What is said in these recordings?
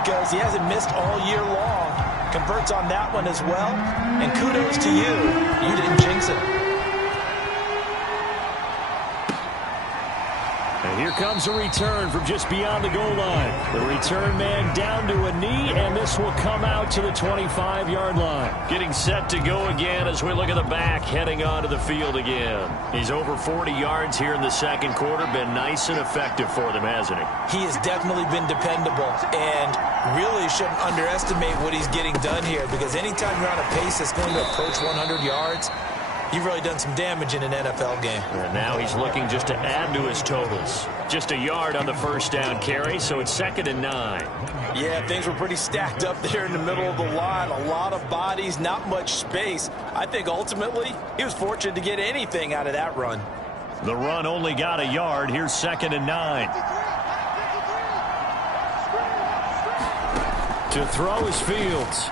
because he hasn't missed all year long. Converts on that one as well. And kudos to you. You didn't jinx it. And here comes a return from just beyond the goal line. The return man down to a knee, and this will come out to the 25-yard line. Getting set to go again as we look at the back heading onto the field again. He's over 40 yards here in the second quarter. Been nice and effective for them, hasn't he? He has definitely been dependable, and really shouldn't underestimate what he's getting done here, because anytime you're on a pace that's going to approach 100 yards, you've really done some damage in an NFL game. And now he's looking just to add to his totals. Just a yard on the first down carry, so it's 2nd and 9. Yeah, things were pretty stacked up there in the middle of the line. A lot of bodies, not much space. I think ultimately he was fortunate to get anything out of that run. The run only got a yard. Here's 2nd and 9. To throw is Fields.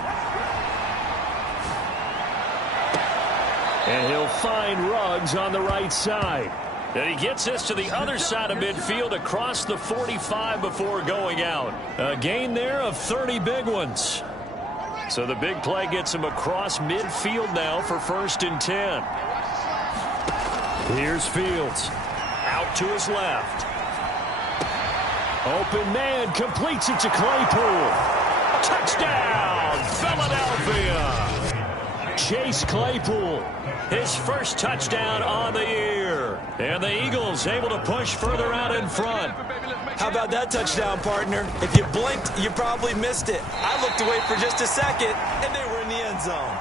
And he'll find Ruggs on the right side. And he gets this to the other side of midfield across the 45 before going out. A gain there of 30 big ones. So the big play gets him across midfield now for 1st and 10. Here's Fields. Out to his left. Open man completes it to Claypool. Touchdown, Philadelphia. Chase Claypool, his first touchdown on the year. And the Eagles able to push further out in front. How about that touchdown, partner? If you blinked, you probably missed it. I looked away for just a second, and they were in the end zone.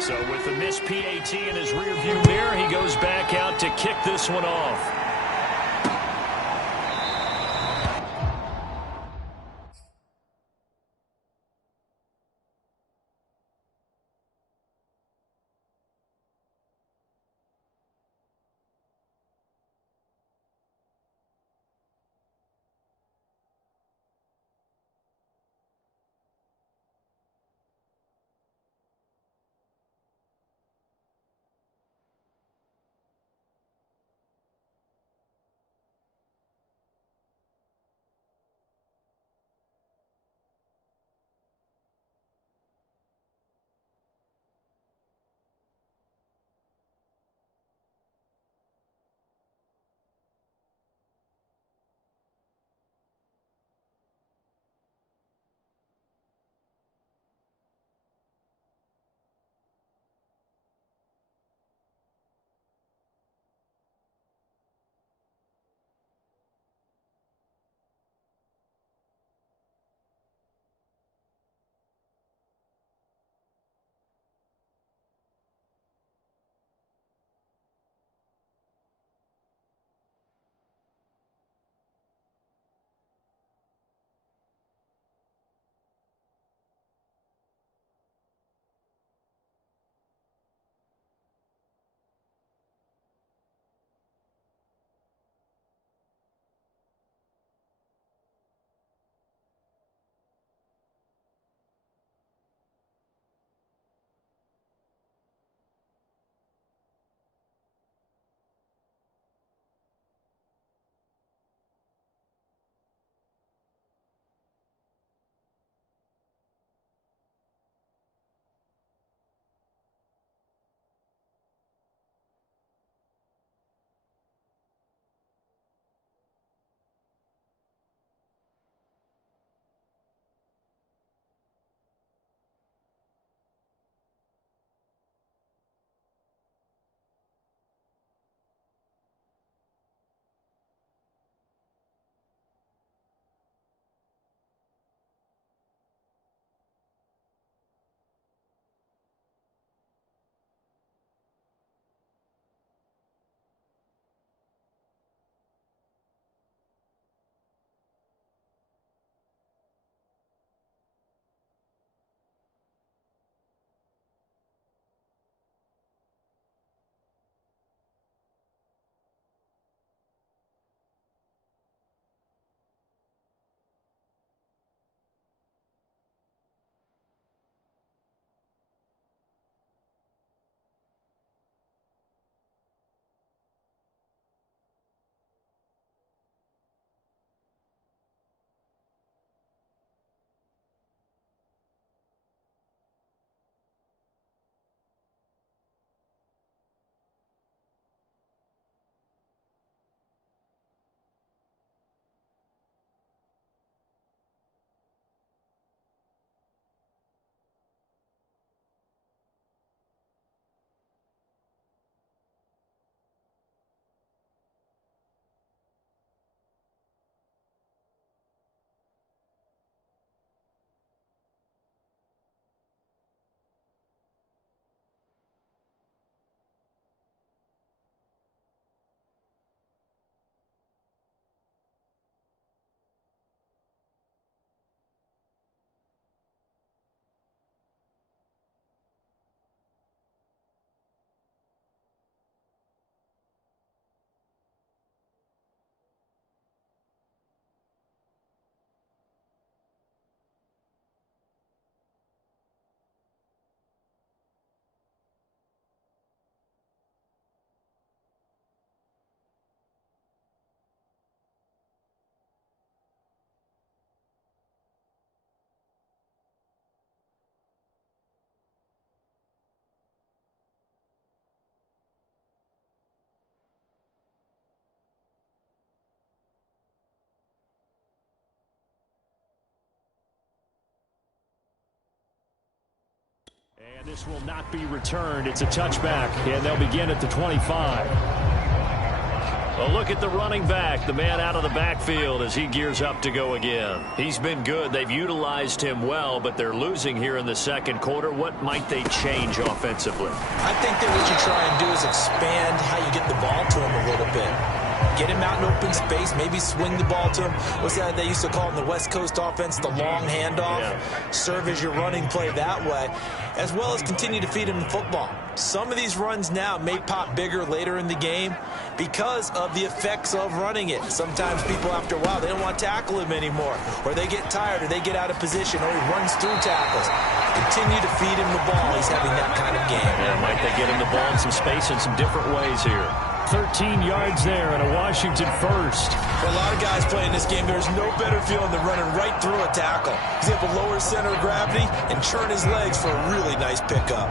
So with the missed PAT in his rearview mirror, he goes back out to kick this one off. And this will not be returned. It's a touchback, and they'll begin at the 25. Well, look at the running back, the man out of the backfield as he gears up to go again. He's been good. They've utilized him well, but they're losing here in the second quarter. What might they change offensively? I think that what you try and do is expand how you get the ball to him a little bit. Get him out in open space, maybe swing the ball to him. What's that they used to call in the West Coast offense, the long handoff? Yeah. Serve as your running play that way, as well as continue to feed him the football. Some of these runs now may pop bigger later in the game because of the effects of running it. Sometimes people, after a while, they don't want to tackle him anymore, or they get tired, or they get out of position, or he runs through tackles. Continue to feed him the ball. He's having that kind of game. Yeah, might they get him the ball in some space in some different ways here. 13 yards there and a Washington first. For a lot of guys playing this game, there's no better feeling than running right through a tackle. He's able to lower his center of gravity and churn his legs for a really nice pickup.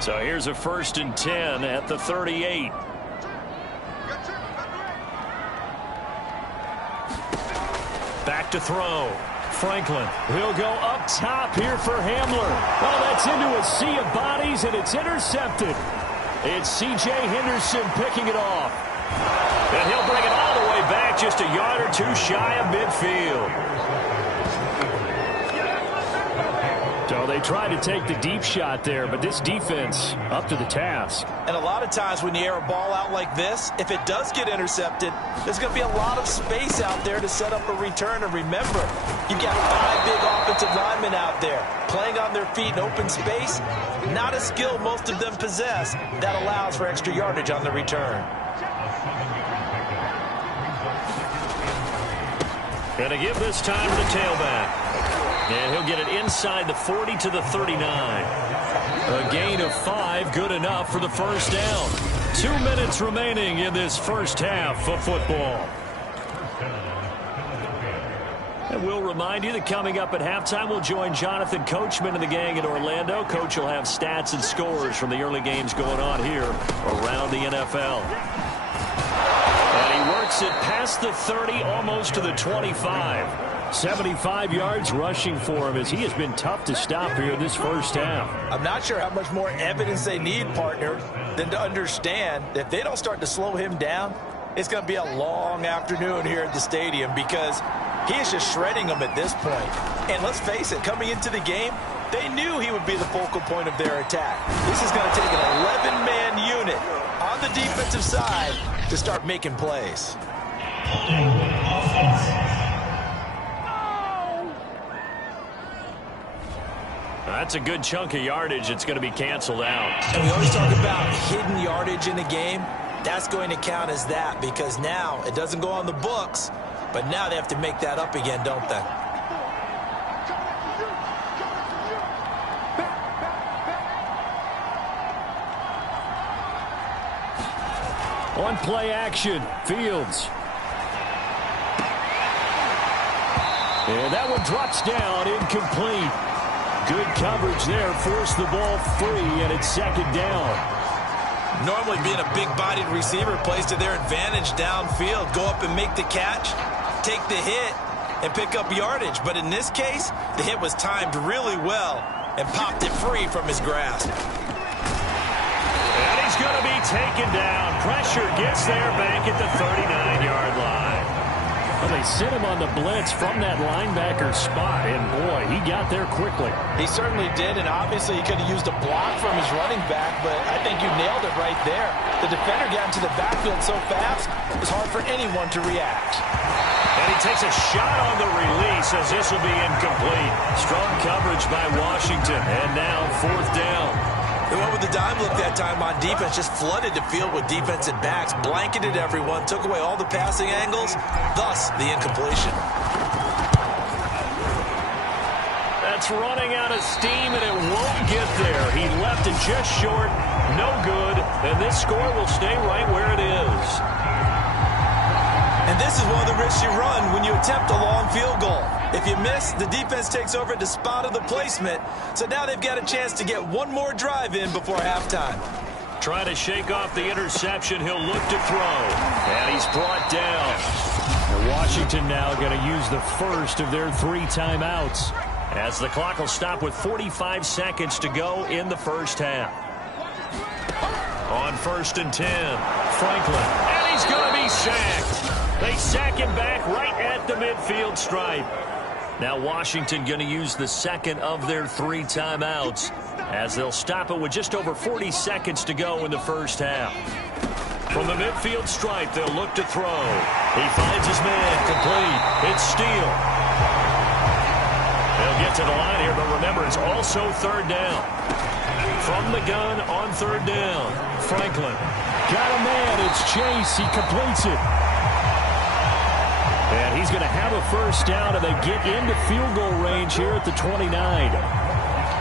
So here's a 1st and 10 at the 38. Back to throw. Franklin. He'll go up top here for Hamler. Oh, that's into a sea of bodies, and it's intercepted. It's C.J. Henderson picking it off. And he'll bring it all the way back, just a yard or two shy of midfield. So they tried to take the deep shot there, but this defense up to the task. And a lot of times when you air a ball out like this, if it does get intercepted, there's going to be a lot of space out there to set up a return. And remember, you've got 5 big offensive linemen out there playing on their feet in open space. Not a skill most of them possess that allows for extra yardage on the return. Gonna give this time to the tailback. And he'll get it inside the 40 to the 39. A gain of 5, good enough for the first down. 2 minutes remaining in this first half of football. And we'll remind you that coming up at halftime, we'll join Jonathan Coachman and the gang in Orlando. Coach will have stats and scores from the early games going on here around the NFL. And he works it past the 30, almost to the 25. 75 yards rushing for him as he has been tough to stop here this first half. I'm not sure how much more evidence they need, partner, than to understand that if they don't start to slow him down, it's going to be a long afternoon here at the stadium because he is just shredding them at this point. And let's face it, coming into the game, they knew he would be the focal point of their attack. This is going to take an 11-man unit on the defensive side to start making plays. That's a good chunk of yardage. It's going to be canceled out. And we always talk about hidden yardage in the game. That's going to count as that because now it doesn't go on the books, but now they have to make that up again, don't they? On play action, Fields. And that one drops down, incomplete. Good coverage there, forced the ball free, and it's 2nd down. Normally being a big-bodied receiver plays to their advantage downfield. Go up and make the catch, take the hit, and pick up yardage. But in this case, the hit was timed really well and popped it free from his grasp. And he's going to be taken down. Pressure gets there back at the 39-yard line. Well, they sent him on the blitz from that linebacker spot, and boy, he got there quickly. He certainly did, and obviously he could have used a block from his running back, but I think you nailed it right there. The defender got into the backfield so fast, it was hard for anyone to react. And he takes a shot on the release as this will be incomplete. Strong coverage by Washington, and now 4th down. They went with the dime look that time on defense, just flooded the field with defensive backs, blanketed everyone, took away all the passing angles, thus the incompletion. That's running out of steam, and it won't get there. He left it just short, no good, and this score will stay right where it is. And this is one of the risks you run when you attempt a long field goal. If you miss, the defense takes over at the spot of the placement. So now they've got a chance to get one more drive in before halftime. Trying to shake off the interception. He'll look to throw. And he's brought down. And Washington now going to use the first of their 3 timeouts, as the clock will stop with 45 seconds to go in the first half. On 1st and 10, Franklin. And he's going to be sacked. They sack him back right at the midfield stripe. Now Washington going to use the second of their 3 timeouts, as they'll stop it with just over 40 seconds to go in the first half. From the midfield stripe, they'll look to throw. He finds his man, complete. It's Steele. They'll get to the line here, but remember, it's also 3rd down. From the gun on 3rd down, Franklin. Got a man, it's Chase. He completes it. And he's going to have a first down, and they get into field goal range here at the 29.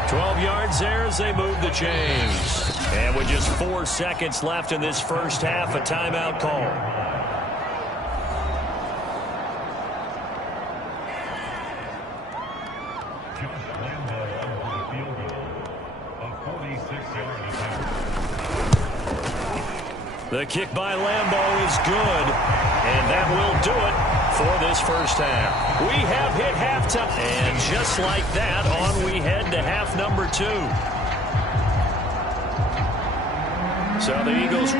12 yards there as they move the chains. And with just 4 seconds left in this first half, a timeout call. The kick by Lambeau is good, and that will do it for this first half. We have hit halftime, and just like that, on we head to half number 2. So the Eagles...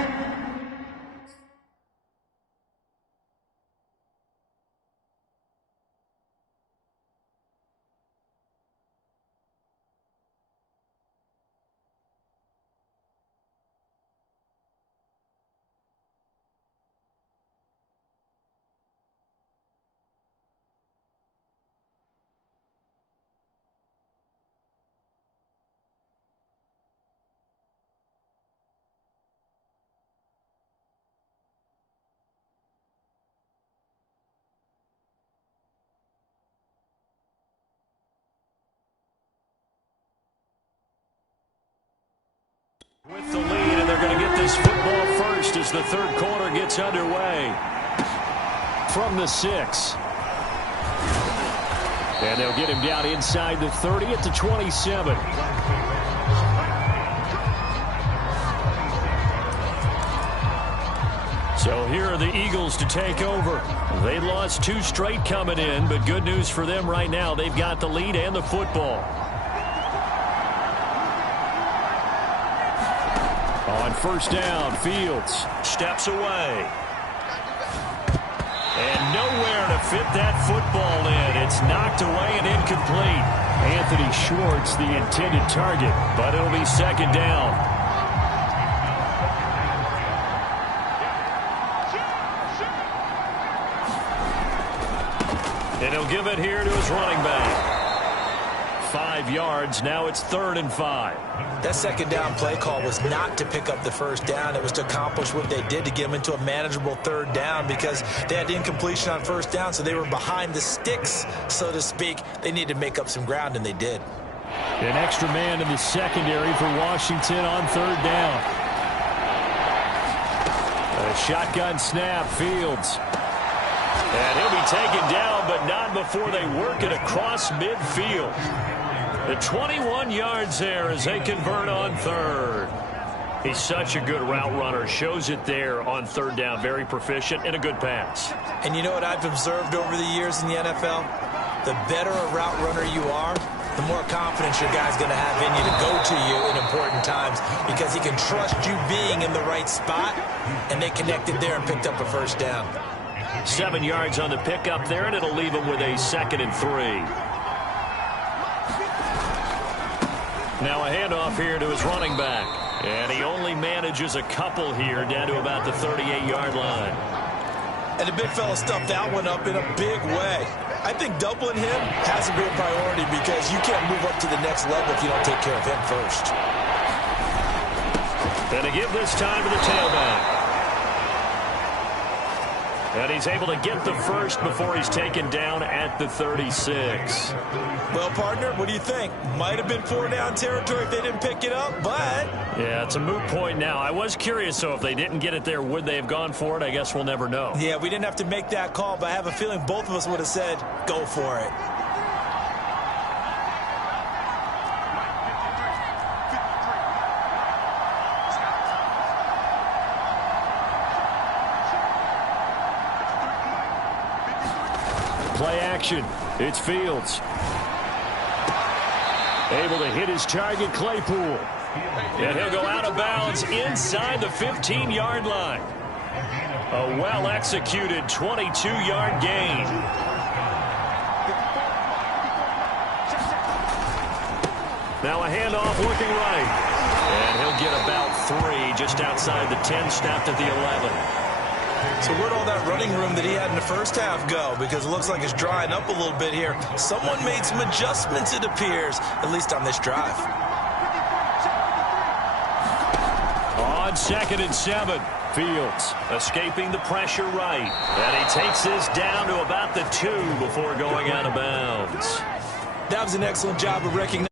with the lead, and they're going to get this football first as the 3rd quarter gets underway. From the 6. And they'll get him down inside the 30 at the 27. So here are the Eagles to take over. They lost 2 straight coming in, but good news for them right now. They've got the lead and the football. On 1st down, Fields steps away. And nowhere to fit that football in. It's knocked away and incomplete. Anthony Schwartz, the intended target, but it'll be 2nd down. And he'll give it here to his running back. 5 yards. Now it's 3rd and 5. That 2nd down play call was not to pick up the first down. It was to accomplish what they did to get them into a manageable 3rd down, because they had incompletion on 1st down, so they were behind the sticks, so to speak. They needed to make up some ground, and they did. An extra man in the secondary for Washington on 3rd down. A shotgun snap, Fields. And he'll be taken down, but not before they work it across midfield. The 21 yards there as they convert on 3rd. He's such a good route runner. Shows it there on 3rd down. Very proficient and a good pass. And you know what I've observed over the years in the NFL? The better a route runner you are, the more confidence your guy's going to have in you to go to you in important times, because he can trust you being in the right spot, and they connected there and picked up a first down. 7 yards on the pickup there, and it'll leave him with a 2nd and 3. Now a handoff here to his running back. And he only manages a couple here down to about the 38-yard line. And the big fella stuffed that one up in a big way. I think doubling him has to be a priority, because you can't move up to the next level if you don't take care of him first. And to give this time to the tailback. And he's able to get the first before he's taken down at the 36. Well, partner, what do you think? Might have been 4-down territory if they didn't pick it up, but... Yeah, it's a moot point now. I was curious, so if they didn't get it there, would they have gone for it? I guess we'll never know. Yeah, we didn't have to make that call, but I have a feeling both of us would have said, go for it. Play action. It's Fields. Able to hit his target, Claypool. And he'll go out of bounds inside the 15-yard line. A well-executed 22-yard gain. Now a handoff looking right. And he'll get about 3 just outside the 10, snapped at the 11. So where'd all that running room that he had in the first half go? Because it looks like it's drying up a little bit here. Someone made some adjustments, it appears, at least on this drive. On 2nd and 7, Fields escaping the pressure right. And he takes this down to about the 2 before going out of bounds. That was an excellent job of recognizing